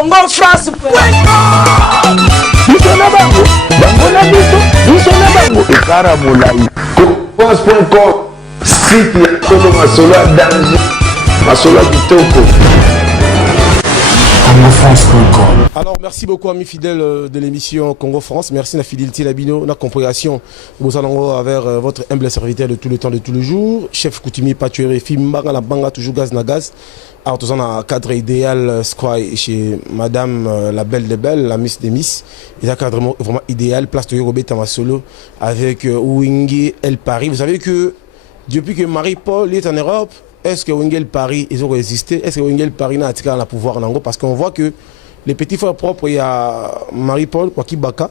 Congo France. France.com site ya Tolo Masolo à danger Masolo à Kitoko. Alors merci beaucoup amis fidèles de l'émission Congo France, merci la fidélité, la bino, la compréhension. Nous allons avec votre humble serviteur de tout le temps, de tous les jours, chef coutumier pâturé, Fimbanga la banga toujours gaz na gaz. Alors tout ça dans un cadre idéal chez Madame la belle des belles, la Miss des Miss. Il y a un cadre vraiment idéal, place de Yorobé Tamasolo avec Wingé El Paris. Vous savez que depuis que Marie-Paul est en Europe, est-ce que Wingel Paris, ils ont résisté? Est-ce que Wingel Paris n'a pas le pouvoir en Angola? Parce qu'on voit que les petits frères propres, il y a Marie-Paul, Kwakibaka,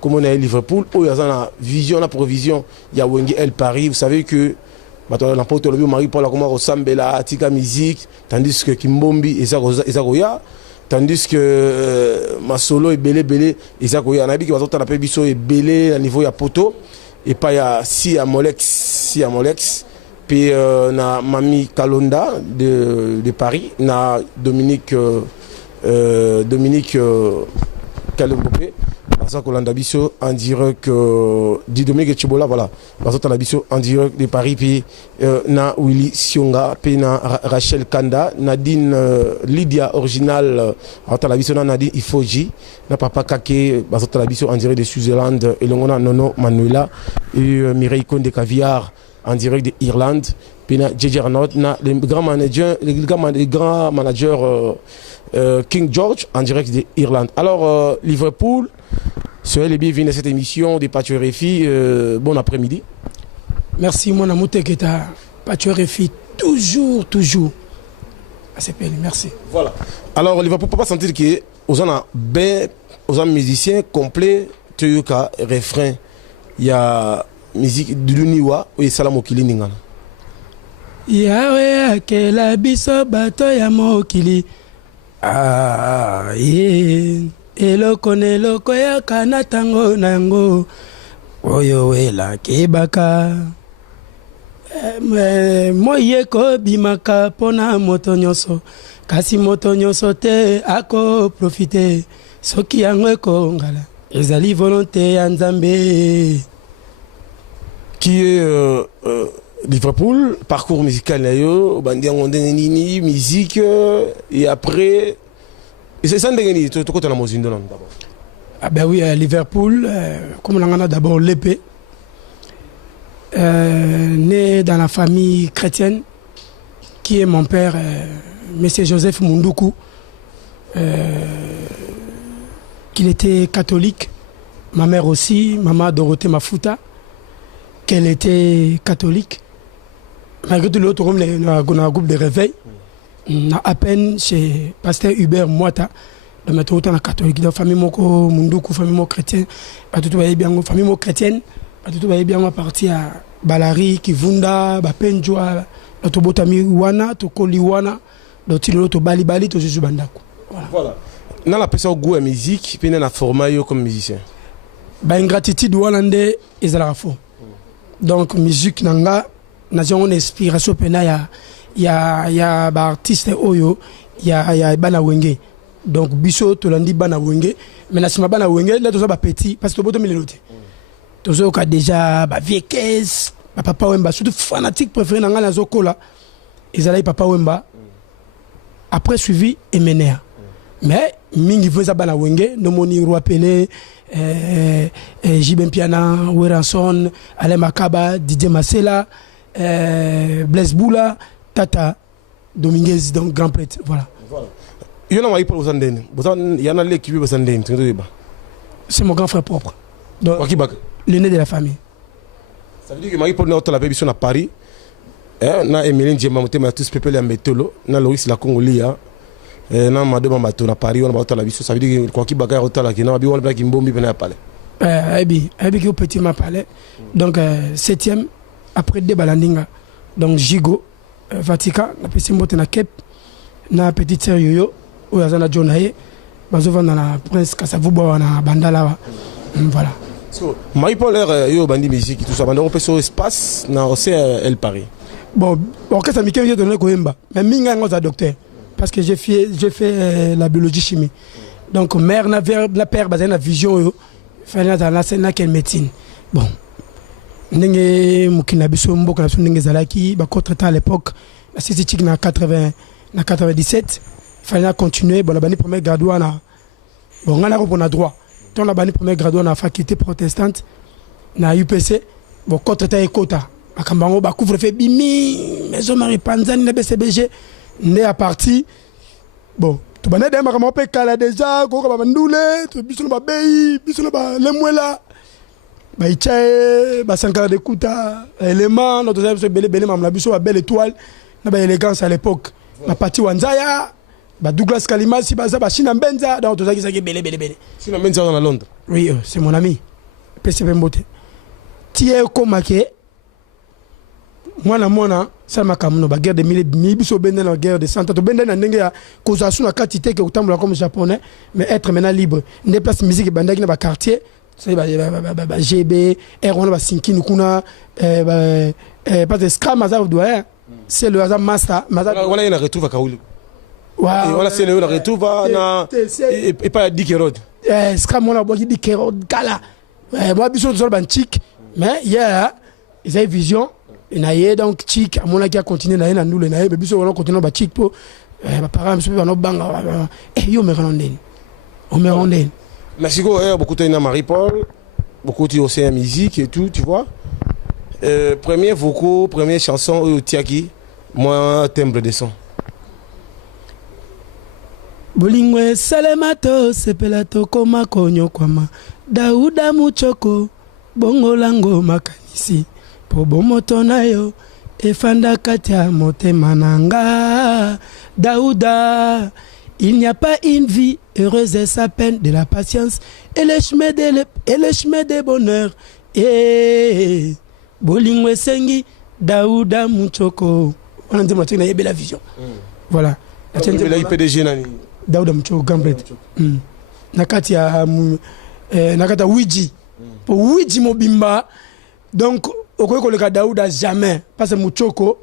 comme on est à Liverpool, où il y a la vision, la provision, il y a Wingel Paris. Vous savez que l'emporte le Marie-Paul a commencé à Sambela, Tika Musique, tandis que Kimbombi et Zagoya, tandis que Masolo et Belé, et Zagoya. On a dit que Wazotan a Bisso et Belé à niveau de Poto, et pas il y a si à Molex. Puis na Mami Kalonda de Paris, na Dominique Kalembopé, parce qu'on a biso en direct dit Dominique Chibola, voilà, parce qu'on a biso en direct de Paris, puis na Willy Sionga, puis na Rachel Kanda, Nadine Lydia original, on a biso na Nadine Ifoji, na Papa Kake, parce qu'on a biso en direct de Switzerland, et l'on Nono Manuela et Mireille Konde Caviar en direct d'Irlande, puis JJ Arnaud, les grands managers King George en direct d'Irlande. Alors Liverpool, soyez les bienvenus à cette émission des Pâture RFI. Bon après-midi. Merci mon amour Teketa, Pâture RFI toujours. Merci. Voilà. Alors Liverpool peut pas sentir que aux gens musiciens complets, tu as refrain, il y a musique de l'Uniwa et Salam Okili Ningana. Yawe akela biso bato ya mokili. Eloko ya kana tango nango. Oyo wela kebaka. Moye ko bimaka pona moto nyonso. Kasi moto nyonso te ako profite. Soki yango ko ngala. Ezali volonté ya Nzambe. Qui est Liverpool, parcours musical, musique, et après. Et c'est ça, tu as la musique d'abord. Ah ben oui, Liverpool, comme on a d'abord l'épée, né dans la famille chrétienne, qui est mon père, M. Joseph Mundoukou, qu'il était catholique, ma mère aussi, maman Dorothée Mafuta, qu'elle était catholique. Malgré tout l'autre, on a un groupe de réveil. On a à peine chez Pasteur Hubert Moata, de mettre autant la catholique, de famille moko Mundoukou, famille chrétienne, pas tout va bien, famille chrétienne, pas tout va bien, partir à Balari, Kivunda, Bapenjoa, notre botami Wana, Tokoli Wana, notre Bali Bali, tout ce bandako. Voilà. Dans la personne au goût à musique, puis dans la format comme musicien. Bah ingratitude Wallandais et Zalafo. Donc musique nanga nation inspiration pena ya ba artiste oyo ya bana wenge. Donc biso to landi bana wenge mais na sima bana wenge là toza ba petit parce que boto milelote. Tozo ka déjà ba vieux caisse ba papa wemba surtout fanatique préféré nanga na zokola ezala papa wemba après suivi Emenea. Mais mingi voza bana wenge no moni roi Pelé Jibem Piana, Weranson, Alain Makaba, Didier Masela, Blaise Boula, Tata, Dominguez, donc grand prêtre. Voilà. Il y en a qui il y en a l'équipe de c'est mon grand frère propre. L'aîné de la famille. Ça veut dire que Marie-Paul n'a pas la permission à Paris. Na Emeline Djemamote m'a tous peuplé à Métolo, na Loris la Congolia. Na madame bato na Paris on va la biso ça veut dire quoi qui bagarre autant là qui na bi on black mbombi venir à palais abi qui au petit ma palais donc 7e après de balandinga donc Jigo Vatika na pesi mbote na Cape na petite sœur Yoyo ou azana Jonaye bazo vanda na Prince Kasavubo na Bandala voilà so Marie-Paul yo bandi musique tout ça banda on peut sur espace na aussi elle Paris bon orchestre américain yo donner ko yemba mais minga ngoza docteur parce que j'ai fait la biologie chimie. Donc mère na père basé na vision yo fallait dans la scène quelle médecine. Bon. Ndenge mukina biso mboka na ndenge zalaki ba contre-temps à l'époque la statistique na 97 fallait continuer bon la bani premier graduat na bon on a repris droit. Tant la bani premier graduat na faculté protestante na UPC bon contre-temps et quota. Akambango ba couvre fait bimi maison Marie Panzani na BCBG né à partir bon tu banais des marama pe kala déjà ko ba ndule tu biso ba bei biso ba lemwela ba ichae ba 5 ans de kuta élément notre ça belé mamla biso ba belle étoile na ba élégance à l'époque na parti wanzaya ba Douglas Kalima si ba za ba China Mbenza donc tout ça qui ça belé China Mbenza dans Londres. Oui c'est mon ami PCB Mbote tie ko maké mwana salma kamuno ba guerre de mille biso bende na guerre de 100 ans to bende na ndenge ya kozasu na katité que utambola comme japonais mais être maintenant libre ne place musique bandaki na ba quartier c'est ba GB R1 ba sinkini kuna pas de scrum azab doyen c'est le azab master on a une retrouve à Kaoulou on a c'est le retrouve na et pas Dikerod scrum on a boki Dikerod kala moi biso zo ban chic mais yeah ils avaient vision et donc chic à mon avis a continué na nous le naïe mais biso on continue ba chic pour ba parents biso ba no banga yo me rondine on me rondine la chico beaucoup de Marie-Paul beaucoup de océan musique et tout tu vois premier vocaux première chanson au Tiaki moi timbre de son Bolingwe salemato sepelato koma konyo kwama Dauda Muchoko bongolango makanisi po bomoto nayo efanda katia motema nanga Dauda. Il n'y a pas une vie heureuse et sa peine de la patience et le chemin de bonheur. Et Bolingwe Sengi Dauda Muchoko. On a dit que tu la vision. Voilà. La IPDG nani Dauda Muchoko Gambret. Nakati ya nakata Ouiji. Pour Ouiji Mobimba. Donc okoyeko le Dauda jamais parce que Muchoko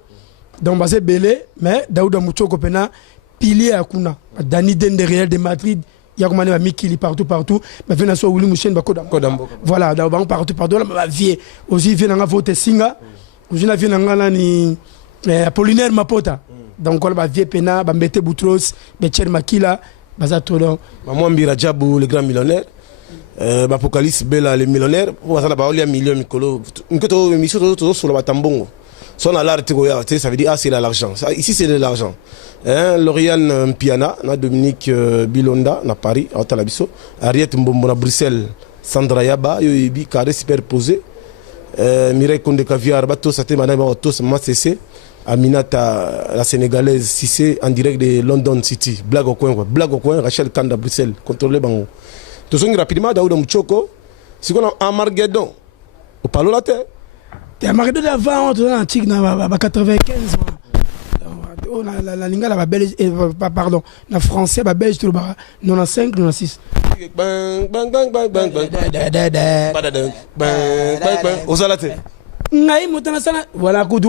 donc basé belé mais Dauda Muchoko pena pilier akuna Dani Den de Real de Madrid yakumane ba mikili partout mais vena so Willy Mouchen bakoda voilà donc partout là ba vie aussi vient nga voter singa aussi na vient nga ni Apollinaire Mapota donc on ba vie pena ba Mbete Boutros Betcher Makila bazatolo maman Mbira Jabu le grand millionnaire Apocalypse Bella les millionnaires pour ça ba olia million mikolo nkoto mission to sur la batambongo son à l'art ça veut dire ah c'est l'argent ici c'est de l'argent Lauriane Piana na Dominique Bilonda na Paris à Talabiso Ariette Mbombo na Bruxelles Sandra Yaba yobi carré superposé Mireille Konde Caviar bato saté madame tous Massé Aminata la sénégalaise Cissé en direct de London City blague au coin Rachel Kanda Bruxelles contrôlé bango to songi rapidement Dauda Muchoko si qu'on a Armageddon au palo la terre t'es Armageddon d'avant on est antique na 95 la lingala ba belge pardon na français ba belge tout ba 95 96 bang bang bang bang bang bang ozalate ngai motana sana voilà coup de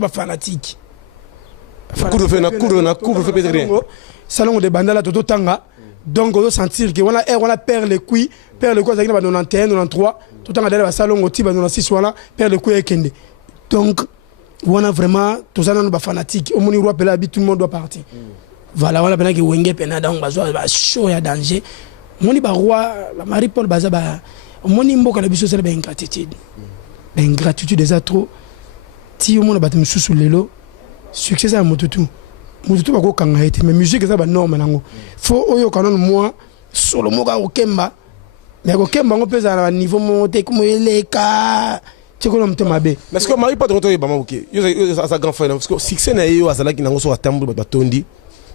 ba fanatique couvre fait peut-être rien salon de bandala toto tanga donc on sentir que on a perd les couilles ça qui ba 91 93 tout tanga dans salon au tiba 96 voilà perd les couilles kende donc on a vraiment tous ça nos fanatiques au moni roi pela tout le monde doit partir voilà on a pena que wenge pena donc ba show ya danger moni ba roi la Marie-Paul baza ba moni mboka na biso c'est ba ingratitude des trop ti au monde ba mususu lelo succès ça mututu ba ko kanga été mais musique ça ba norme nango faut oyo kanon moi solo moka okemba mais okemba ngo pesa na niveau monté comme eleka mais est-ce que Marie pas de retour ba mabuke yo sa grand frère parce que succès na yo azala ki nango so atambu ba tondi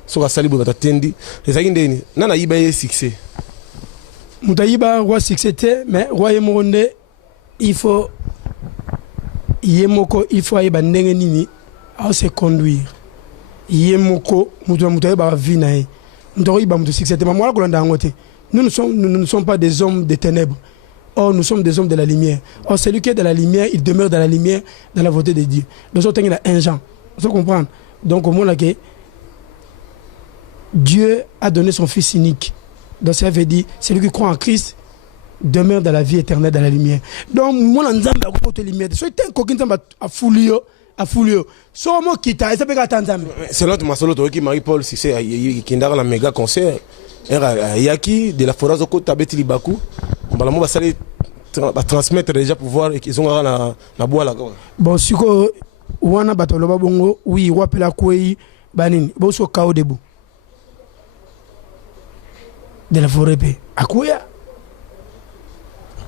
so asali ba tatendi ezaki ndeni nana yiba ye succès mutayiba roi succès mais roi yemonde il faut ayiba ndenge nini a se conduire yemoko mutayiba vie na ye mutayiba mutu succès mais moi la kolanda ngote nous ne sommes pas des hommes de ténèbres. Or, nous sommes des hommes de la lumière. Or, celui qui est de la lumière, il demeure dans la lumière, dans la volonté de Dieu. Donc, il a un genre. Vous comprenez? Donc, au moins, Dieu a donné son Fils unique. Donc ça veut dire, celui qui croit en Christ demeure dans la vie éternelle, dans la lumière. Donc, moi, je suis en train de lumière. Si tu es un coquin à Foulio, si tu quitte, ça peut être un c'est l'autre masolo qui Marie-Paul, si c'est qui est un méga concert. Yaki de la forêt de Côte Tabeti Libaku, on va transmettre déjà pour voir qu'ils ont la boîte là. Bon, si on a batolo bongo, oui, on appelle la kouei, banin, bon, so kao debout. De la forêt, à quoi?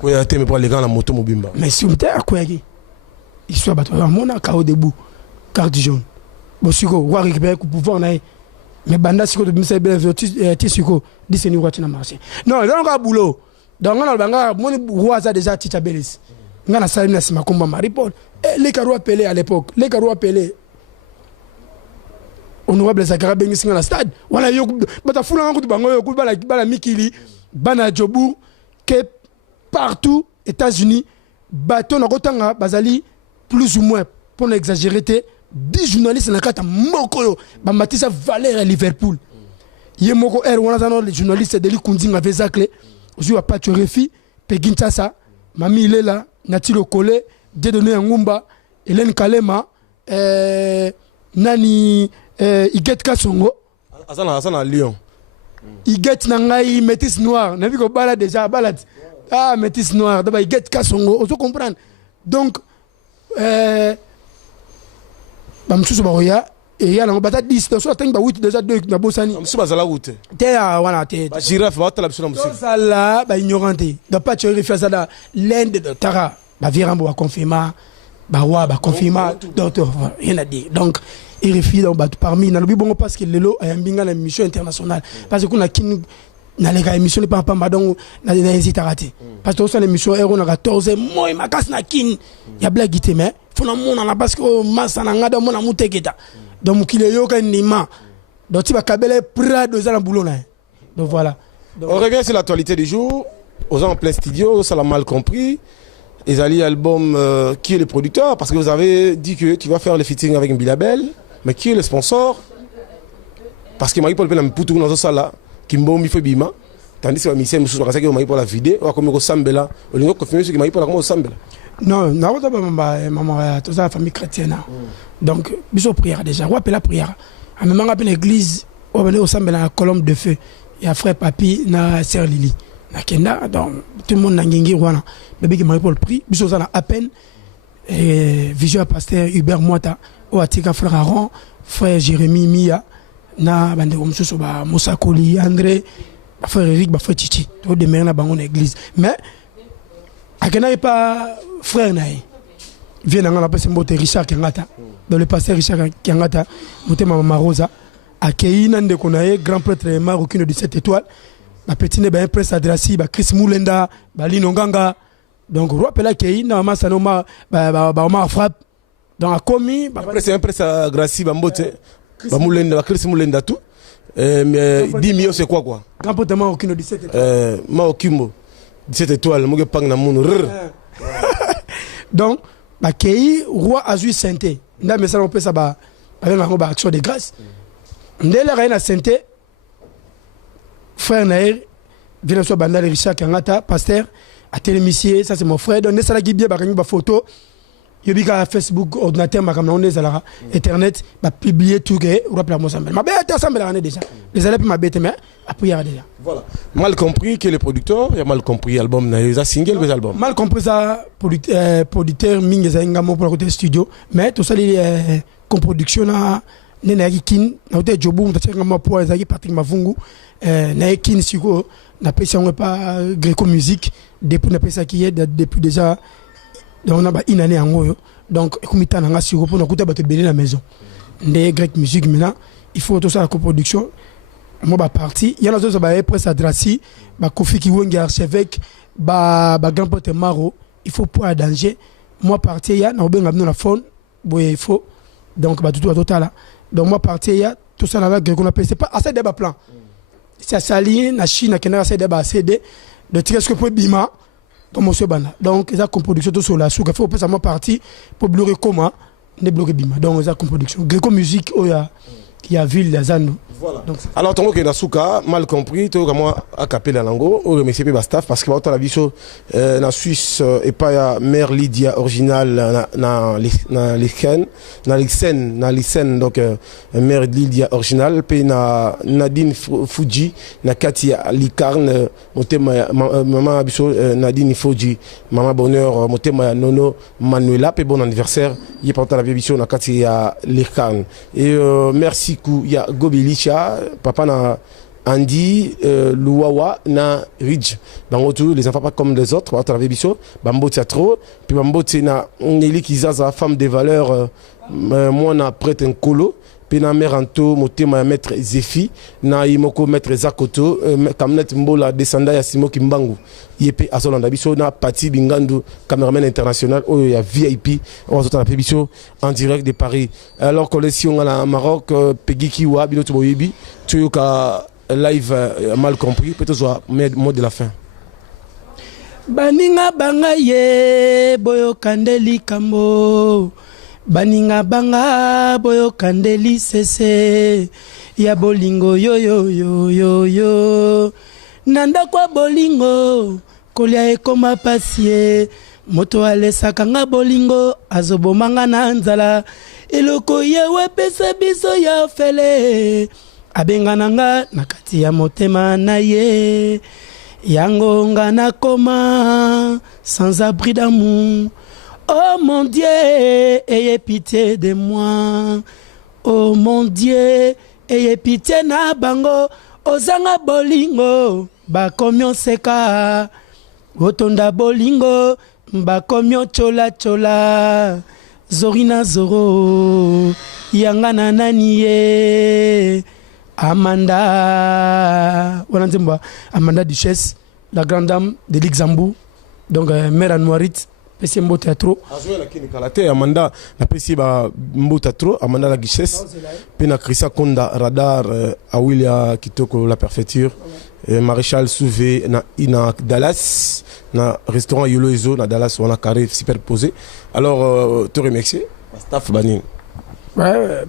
Oui, mais pour les gars, la moto mobimba. Mais si on était à quoi? Il soit battu, on a kao debout, carte jaune. Bon, si on va récupérer le pouvoir, on a. Mais banda siko de mise belle tisiko dit ni wati na marché non dans le boulot dans on banga mon roi déjà tita belis ngana sali na sima komba Marie-Paul les carreaux appelés à l'époque les carreaux appelés honorable Zakara bengi singa na stade wala yo bata fula ngou bango yo bala mikili bana jobu que partout États-Unis bateau na kotanga bazali plus ou moins pour n'exagérer 10 journalistes na kata moko ba matisa Valère à Liverpool ye moko wana les journalistes de l'Ikundinga Vezacle ozu a Patchorefi Peginchasa Mami Ilela Natilo Kole Dieudonné Ngumba Hélène Kalema nani Iget Kasongo Azana Lyon Iget nangai métis noir na vu ko bala déjà balade métis noir d'abord Iget Kasongo ozo comprendre donc bamsusu baroya et ya la bata 10 donc ça tanga 8 déjà 2 na bosani bamsusu bazala route te wana te ba girafe ba tala biso na musique ça là ba ignoranté da pas tu refaire ça là l'inde de Tara ba virambo ba confirmer ba roi ba confirmer docteur rien à dire donc il refuse donc parmi na lobi bongo parce que lelo ayambinga na mission internationale parce que kuna kin na les émission ne pas madon na hésite à rater parce que ça l'émission héros na 14 mois makas na kin ya blague ité mais fona mona na parce que masa na ngada mona muteketa donc mukile yoka nima donc tu vas kabele prado za na boulot là donc voilà donc, on revient sur l'actualité du jour aux gens en plein studio ça l'a mal compris Ezali album qui est le producteur parce que vous avez dit que tu vas faire le featuring avec Bilabel mais qui est le sponsor parce que Marie-Paul Pena mputu dans ça là Kimbombi fait bima tandis que Michel Moussou parce que Marie-Paul la vidéo ou comme ko sambela au lingo confirmer ce que Marie-Paul comment sambela non na wata ba maman toute la famille chrétienne donc biso prière déjà ou appelle la prière a même rappelle l'église on venait au sambela la colombe de feu et à frère papi na sœur Lily na kenda donc tout le monde na ngingi wana bébé que Marie-Paul prie biso ça à peine et vision pasteur Hubert Moita ou atika frère Aaron frère Jérémie Mia na bande comme ça ba Moussa Koli André frère Eric ba frère Chichi to demeurer na bango na église mais akena pas frère nae vient na pas mbote Richard Kangata dans le pasteur Richard Kangata moté maman Rosa akei na ndeko nae grand prêtre marocain de 17 étoiles ba petit ne ba prince Adrasi ba Chris Moulenda ba Lino Nganga donc rappelle akei na mama sanoma ba frappe dans a commis ba c'est un prince Adrasi ba mbote ba Moulenda ba Chris Moulenda tout mais 10 millions c'est quoi grand prêtre marocain de 17 étoiles Maokimbo 17 étoiles mo pang na moun donc ba kei roi azui santé nda mais ça on peut ça ba ba action de grâce ndele raina santé frère naer vient so banda Richard Kangata pasteur à télémissier ça c'est mon frère donc ça la gibie ba kangi ba photo yobika Facebook ordinateur makam na on est là internet ba publier tout que rappelle moi ensemble ma bête ensemble là déjà les élèves ma bête mais après déjà voilà mal compris que le producteur il a mal compris album na les single les albums mal compris ça producteur mingi za ngamo pour côté studio mais tout ça les coproduction na nena kin na côté jobu mtaka ngamo pour ezaki Patrick Mavungu na kin siko na pesa on pas Greco Music depuis na pesa qui est depuis déjà donc on a une année en haut donc comité na ngasiko pour na kuta ba te belé la maison ndé Greco Music maintenant il faut tout ça la coproduction moi ba parti il y a d'autres ba presse Adrasi ba Kofi Kiwengi archevêque ba grand pote Maro il faut pas danger moi parti ya na obenga na phone boye il faut donc ba tout total donc moi parti ya tout ça là qu'on appelle c'est pas assez de plan c'est sali na Chine na assez de ba CD de tirer ce que peut bima comme monsieur bana donc ça coproduction tout sur la sous faut pas ça moi parti pour bloquer comment ne bloquer bima donc ça coproduction Greco Music il y a ville des Zando Voilà. Donc, alors, tant que Nasuka, mal compris, tu as moi à capella lango, on remercie pas staff parce que dans la vie na Suisse et pas ya mère Lydia original na Lixen donc mère Lydia original puis na Nadine Fuji na Katia Licarne motema maman biso Nadine Fuji maman bonheur motema Nono Manuela puis bon anniversaire il est pendant la vie biso na Katia Licarne et merci kou ya Gobilicha papa na Andy Luwawa na Ridge bango tous les enfants pas comme les autres à travers biso bambo théâtre puis bambo na Nelly Kizaza femme de valeur moi na prêtre Nkolo puis na mère Anto motema maître Zefi na imoko maître Zakoto kamnet mbola descendant ya Simo Kimbangu yepe azolanda biso na Pati Bingandu cameraman international oyo ya VIP on va na biso en direct de Paris alors collection à la Maroc Pegiki wa biloto boyebi tuyoka live mal compris peut-être soit mot de la fin baninga banga ye boyo kandeli kambo baninga banga boyo kandeli sese ya bolingo yo yo yo yo yo nanda kwa bolingo kolia ekoma pasie moto alesaka nga bolingo azobomanga na nzala eloko yewe pesa biso ya fele abengana nga na kati ya motema na ye yango nga nakoma sans abri d'amour. Oh mon Dieu, ayez pitié de moi. Oh mon Dieu, ayez pitié na bango. Ozanga bolingo, bakomyo seka. Otonda bolingo, bakomyo chola chola. Zorina zoro, yangana naniye. Amanda, Amanda Duchesse, la grande dame de Luxembourg, donc mère à Noirit, PC Mbo Théâtre. Amanda, la PC Mbo Théâtre, Amanda la Duchesse, Pena Chrissa Konda, Radar, Awilia Kitoko, la Préfecture, Maréchal Souvé, na Dallas, na restaurant Yolo Ezo, na Dallas, on a carré superposé. Alors, te remercier, staff Bani. Ouais,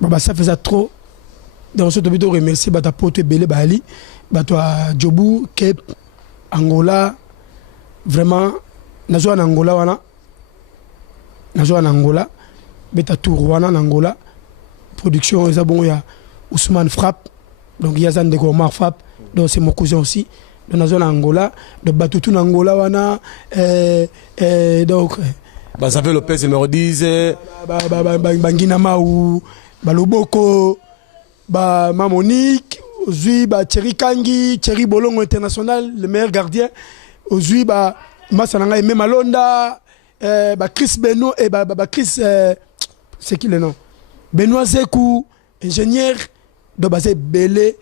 bah, ça faisait trop. Donc, je te remercie ta pote Bele Bali, toi Djobu, Cape, Angola, vraiment, nazo en Angola wana, nazo en Angola, beta tour wana en Angola, production ils bon ya Ousmane Frappe, donc il y a Zan de Gomar Frappe, donc c'est mon cousin aussi, donc nazo en Angola, donc bateau tout en Angola wana, donc. Ça fait Lopez, il me redisait. Bangina Maou, Baloboko. Bah Mamonique, aujourd'hui bah Thierry Kangi, Thierry Bolongo international, le meilleur gardien. Aujourd'hui bah Massananga et même Alonda, bah Chris Benoît et bah Chris c'est qui le nom? Benoît Zekou, ingénieur de base Belé.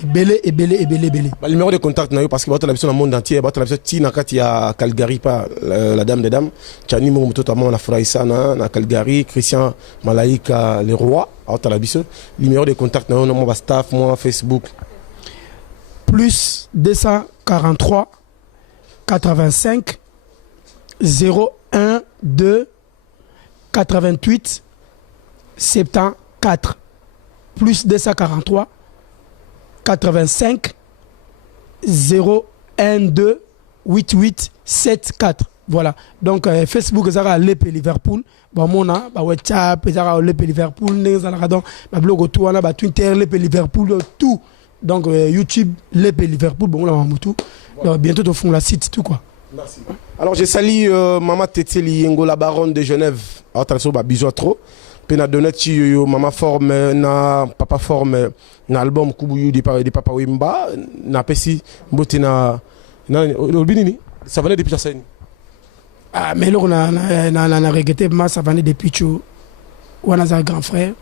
Le numéro de contact parce que dans le monde entier, Tina Katia Calgary, pas la dame des dames, Tchani Moum totalement la Fraïsana, na Calgary, Christian Malaika Leroy, le numéro de contact, mon staff, moi, Facebook. Plus 243 85 01 2 88 74. Plus 243 85 012 88 74. Voilà. Donc Facebook ezara lepe Liverpool. Bon mona ba WhatsApp ezara lepe Liverpool nezala donc ba blog tout wana ba Twitter lepe Liverpool tout. Donc YouTube lepe Liverpool bon la mamutu. Donc bientôt au fond la site tout quoi. Merci. Alors je salue maman Teteli Yengo la baronne de Genève. Attention ba bisous trop. Pena donati yo mama forme na papa forme na album kubuyu de papa Wimba na pesi mboti na olbinini ça venait depuis Chassaigne. Ah mais là on a regretté mais ça venait depuis Chou on a un grand frère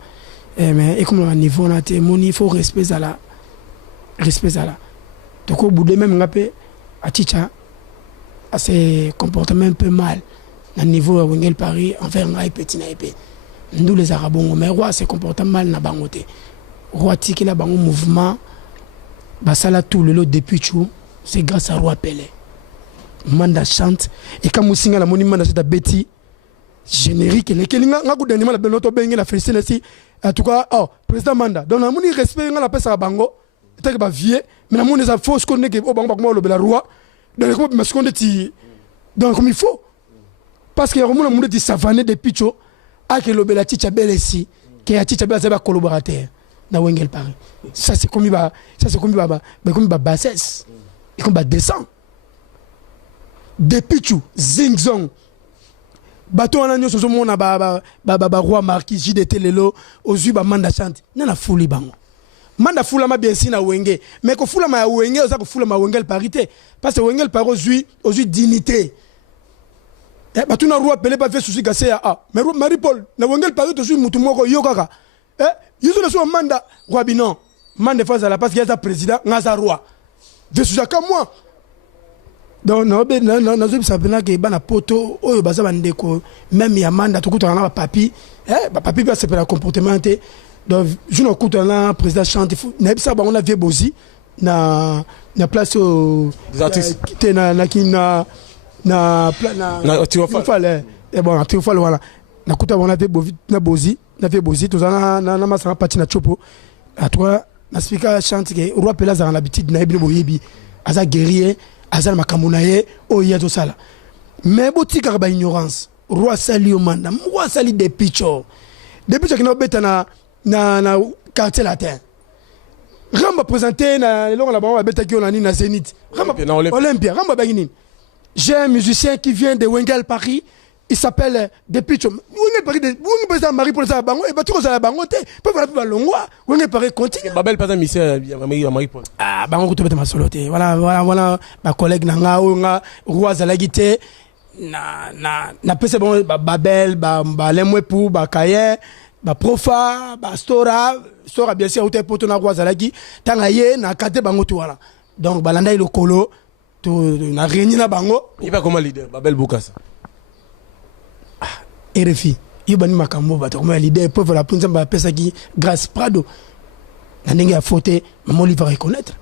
mais et comme on a niveau on a mon il faut respect ça là donc au bout de même ngapé à Chicha à ses comportements un peu mal na niveau à Wengel Paris envers ngai petit na épée nous les arabons mais roi se comporte mal na bangote roi tiki la bango mouvement basala tout le lot depuis Chou c'est grâce à roi Pelé Manda chante et quand Moussinga la monument dans cette Betty générique les kelinga nga ku dernièrement la benoto bengi la féliciter ici en tout cas oh président Manda donc na moni respect nga la pesa bango take ba vie mais na moni ça faut ce qu'on est que au bango ba le roi donc comme mais ce qu'on dit donc comme il faut parce que on monde dit savané de picho a que le bela ticha belesi que a ticha bela ça collaborateur na Wengel Paris ça c'est comme il va comme il va bassesse et comme va descend de pichu zingzong bato wana nyoso zo mona ba roi marquis JDT lelo ozui ba manda chante na fuli bango manda fula ma bien si na wenge mais ko fula ma wenge oza ko fula ma Wengel parité parce que Wengel Paris ozui dignité bato na roi pelé pas fait souci gasé ah mais Marie Paul na Wengel Paris to zui mutu moko yo kaka yuzo na so manda roi binon manda faza la parce qu'il y a président ngaza roi de souci comme moi donc non ça veut dire que bana poto oyo baza bandeko même ya manda tukuta na papi papi ba c'est pour le comportement donc je ne écoute na président chante na bisa ba on a vieux bozi na place au na Triomphal et bon Triomphal voilà na kuta on a vieux bozi tout ça na masanga parti na chopo à toi na speaker chante que roi pelaza en l'habitude na ebino boyebi aza guerrier azal makamunaye o yeto sala mais botika ba ignorance roi sali o manda roi sali des picho qui na beta na quartier latin ramba présenter na longa la ba beta ki on na Zénith ramba Olympia ramba bagini j'ai un musicien qui vient de Wengel Paris il s'appelle Depicho Wengel Paris Wengel Paris Marie pour ça bango et ba tuko ça bango te peut pas longwa Wengel Paris continue babel pas un monsieur Marie Paul ah bango to beta masolo te voilà ba collègue nanga o nga roi zalagite na pese bon babel ba lemwe pour ba kaye ba profa ba stora bien sûr hotel poto na roi zalagi tanga ye na kate bango to voilà donc balanda ile kolo to na réuni na bango il va comment leader babel Bukasa RFI yobani makambo bato comme leader peuvent la prendre ba pesa qui grâce Prado na ndenge ya faute maman lui va reconnaître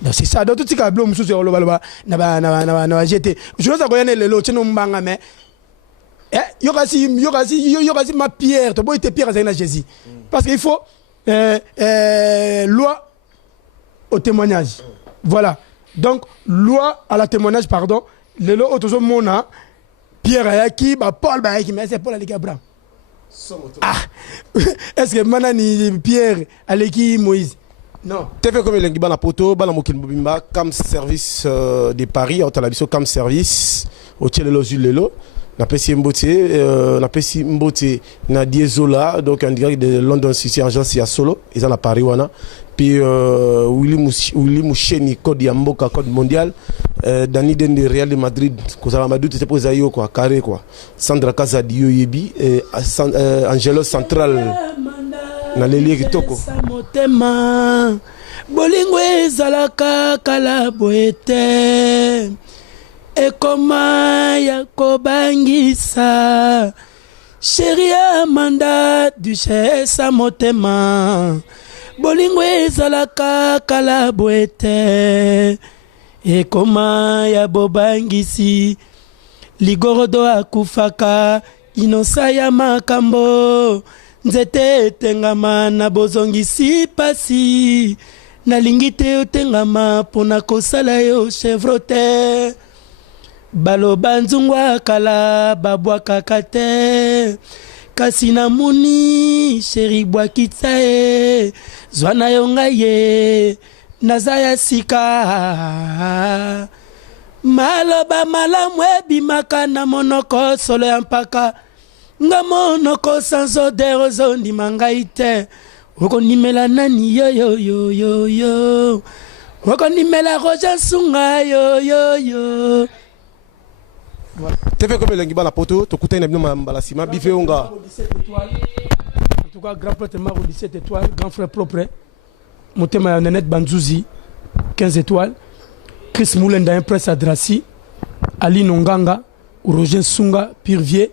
donc c'est ça donc tout ça blo mususu ya loba na jeté je n'ose pas lelo tino mbanga mais yokasi ma pierre to boy te pierre à Jésus parce qu'il faut loi au témoignage voilà donc loi à la témoignage pardon lelo otozo mona Pierre Ayaki, Paul Ayaki, mais c'est Paul Aleki Abraham. Ah, est-ce que Manani Pierre Aleki Moïse? Non. Tu fais comme le Bana Poto, Bana Mokin Bobimba, comme service de Paris, au Talabiso, comme service, au Tchelelo Zulelo. Na pesi mbote na Diezola donc en direct de London City agence ya solo ils en a Paris wana puis Willy Moucheni code ya mboka code mondial Dani de Real de Madrid kozala Madrid c'est pour zayo quoi carré quoi Sandra Kazadio yebi Angelo Central na leli kitoko bolingo ezalaka kala boete ekoma ya kobangisa Chérie Amanda duchesse motema bolingo ezalaka kala boete ekoma ya bobangisi ligorodo akufaka inosa ya makambo nzete etengama na bozongisi pasi nalingi te otengama mpona kosala yo chevrote baloba nzungwa kala babwakaka te kasi namoni sheri bwakitsa ye zwana yo ngai ye naza ya sika maloba malamu ebimaka na monoko solo ya mpaka nga monoko sans odeur ozondima ngai te okondimela nani yo okondimela Roger Nsunga yo tu fais comme le Bana Poto to kuta ina bino mbalasima bife onga en tout cas grand frère Maro 17 étoiles grand frère propre motema Nenet Banzuzi 15 étoiles Chris Moulenda Impress Adrasi Ali Nonganga Roger Nsunga Pirvier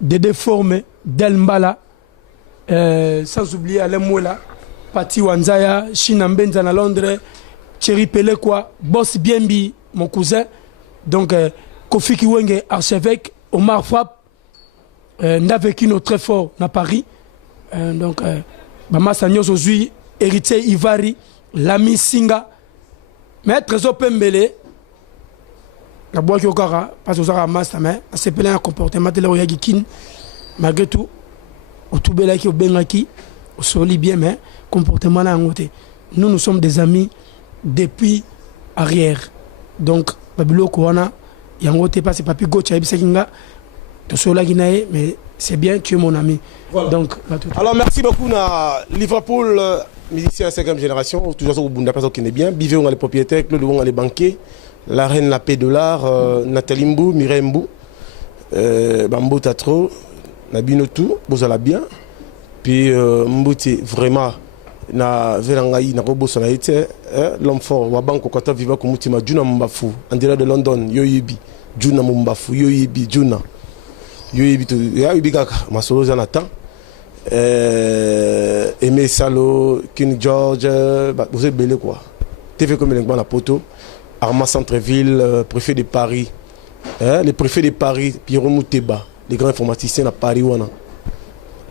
Dédé Formé Del Mbala sans oublier Alain Mouela Pati Wanzaya China Mbenza na Londres Thierry Pelekwa Boss Biembi mon cousin donc Kofi Kiwenge archevêque Omar Fap Ndavekino très fort na Paris. Donc, Bamasa Nyos Ozui, héritier Ivari, l'ami Singa. Mais Trésor Pembele, la boîte qui okara, parce que ça a master, mais c'est plein de comportement de l'Oyagikin. Malgré tout, au tout bel qui au Bengaki, au soli bien, mais comportement là en côté. Nous sommes des amis depuis arrière. Donc, Babilo Kouana, il y a un côté pas c'est papi Gocha et Bisakinga, de cela qui naïe, mais c'est bien, tu es mon ami. Voilà. Donc, alors, merci beaucoup à Liverpool, musicien 5e génération, toujours au Bunda, personne qui est bien. Bivé, on a les propriétaires, Claude Wong, on a les banquiers, la reine La Paix de l'art, Nathalie Mbou, Mireille Mbou, Bambo Tatro, Nabino tout, Bozala bien. Puis, Mbouti, vraiment, na Velangaï, na Robo Sonaïté, l'homme fort, Wabanko, Kata Viva, Koumutima, Juna Mbafu, en direct de London, Yoyibi, Juna Mbafu, Yoyibi, Juna. Yoyibi, Yoyibi, ma solo, Zanatan. Aimé Salo, King George, vous êtes belé quoi. TV comme la poto, Arma Centreville, préfet de Paris, les préfets de Paris, Pierrot Mouteba, les grands informaticiens à Paris, wana.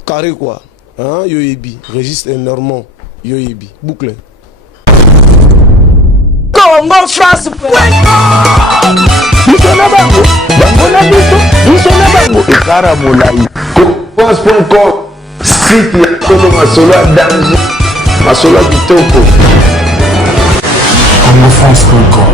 Carré quoi, hein, Yoyibi, registre énormément, Yoyibi, boucle. Congo France, France.com site ya Kolo Masolo ya danger, Masolo ya kitoko. CongoFrance.com